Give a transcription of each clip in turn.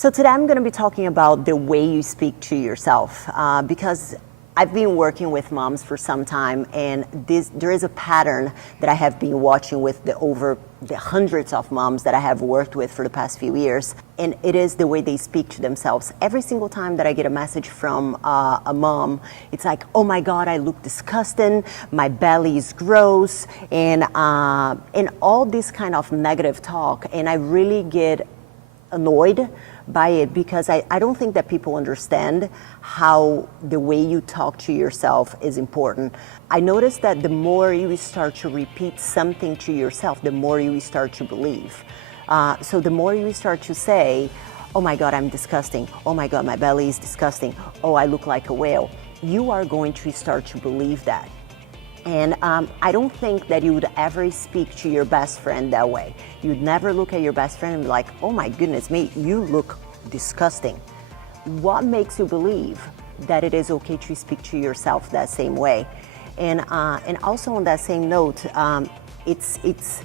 So today I'm going to be talking about the way you speak to yourself because I've been working with moms for some time, and there is a pattern that I have been watching with the hundreds of moms that I have worked with for the past few years, and it is the way they speak to themselves. Every single time that I get a message from a mom, it's like, oh my God, I look disgusting, my belly is gross, and all this kind of negative talk, and I really get annoyed by it because I don't think that people understand how the way you talk to yourself is important. I noticed that the more you start to repeat something to yourself, the more you start to believe. So the more you start to say, oh my God, I'm disgusting. Oh my God, my belly is disgusting. Oh, I look like a whale. You are going to start to believe that. And I don't think that you would ever speak to your best friend that way. You'd never look at your best friend and be like, oh my goodness me, you look disgusting. What makes you believe that it is okay to speak to yourself that same way? And also on that same note, it's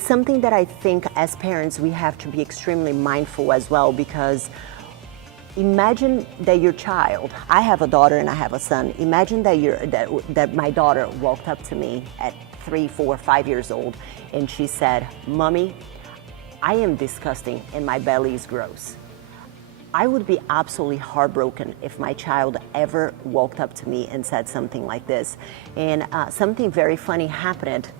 something that I think as parents we have to be extremely mindful as well, because imagine that your child, I have a daughter and I have a son, imagine that my daughter walked up to me at 3, 4, 5 years old and she said, Mommy, I am disgusting and my belly is gross. I would be absolutely heartbroken if my child ever walked up to me and said something like this. And something very funny happened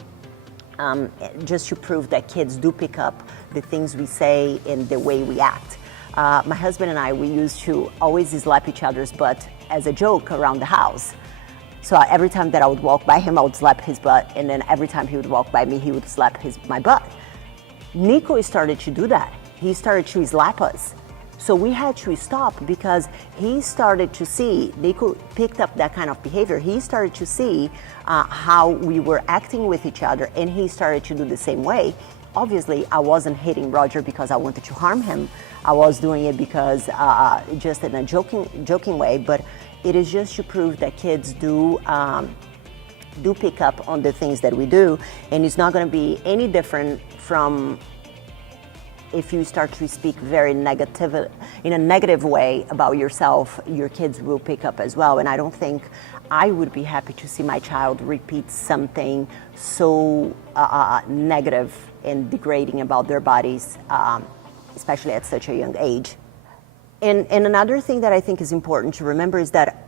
just to prove that kids do pick up the things we say and the way we act. My husband and I, we used to always slap each other's butt as a joke around the house. So every time that I would walk by him, I would slap his butt, and then every time he would walk by me, he would slap my butt. Nico started to do that. He started to slap us. So we had to stop because he started to see, Nico picked up that kind of behavior. He started to see how we were acting with each other, and he started to do the same way. Obviously, I wasn't hitting Roger because I wanted to harm him. I was doing it because just in a joking way, but it is just to prove that kids do pick up on the things that we do, and it's not going to be any different from if you start to speak very negative, in a negative way about yourself, your kids will pick up as well. And I don't think I would be happy to see my child repeat something so negative and degrading about their bodies, especially at such a young age. And another thing that I think is important to remember is that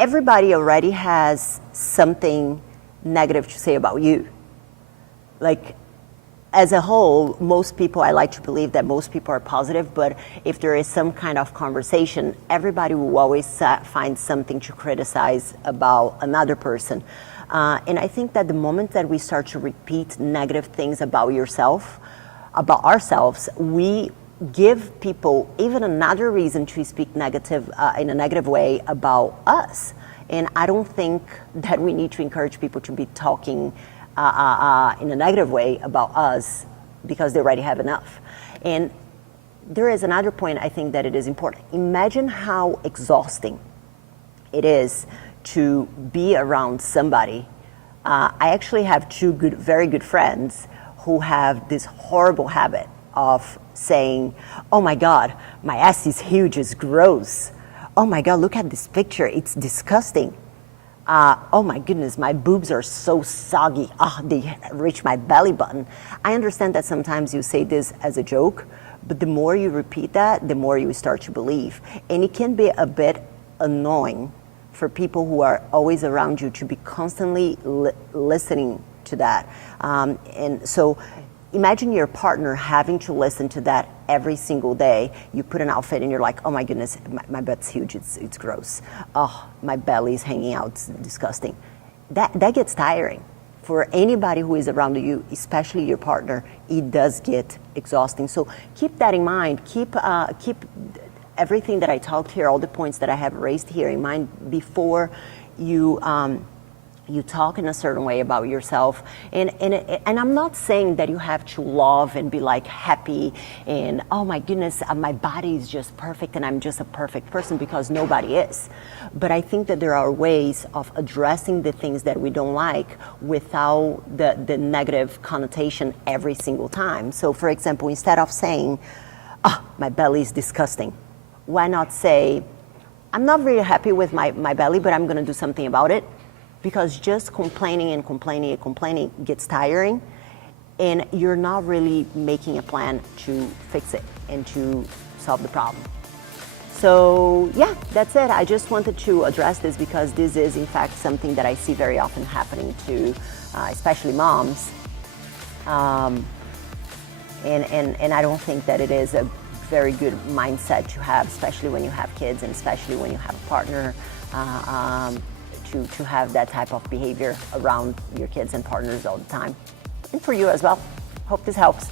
everybody already has something negative to say about you. Like, as a whole, most people, I like to believe that most people are positive, but if there is some kind of conversation, everybody will always find something to criticize about another person. And I think that the moment that we start to repeat negative things about ourselves, we give people even another reason to speak negative in a negative way about us. And I don't think that we need to encourage people to be talking in a negative way about us because they already have enough. And there is another point I think that it is important. Imagine how exhausting it is to be around somebody. I actually have two very good friends who have this horrible habit of saying, oh my God, my ass is huge, it's gross. Oh my God, look at this picture, it's disgusting. Oh my goodness, my boobs are so soggy. They reach my belly button. I understand that sometimes you say this as a joke, but the more you repeat that, the more you start to believe. And it can be a bit annoying for people who are always around you to be constantly listening to that. And so imagine your partner having to listen to that every single day. You put an outfit and you're like, oh my goodness, my butt's huge, it's gross. Oh, my belly's hanging out, it's disgusting. That gets tiring. For anybody who is around you, especially your partner, it does get exhausting. So keep that in mind. Keep everything that I talked here, all the points that I have raised here in mind before you talk in a certain way about yourself. And I'm not saying that you have to love and be like happy and, oh my goodness, my body is just perfect and I'm just a perfect person, because nobody is. But I think that there are ways of addressing the things that we don't like without the negative connotation every single time. So for example, instead of saying, oh, my belly is disgusting. Why not say, I'm not very happy with my belly, but I'm going to do something about it? Because just complaining and complaining and complaining gets tiring, and you're not really making a plan to fix it and to solve the problem. So yeah, that's it. I just wanted to address this because this is in fact something that I see very often happening to especially moms. And I don't think that it is a very good mindset to have, especially when you have kids and especially when you have a partner, to have that type of behavior around your kids and partners all the time. And for you as well. Hope this helps.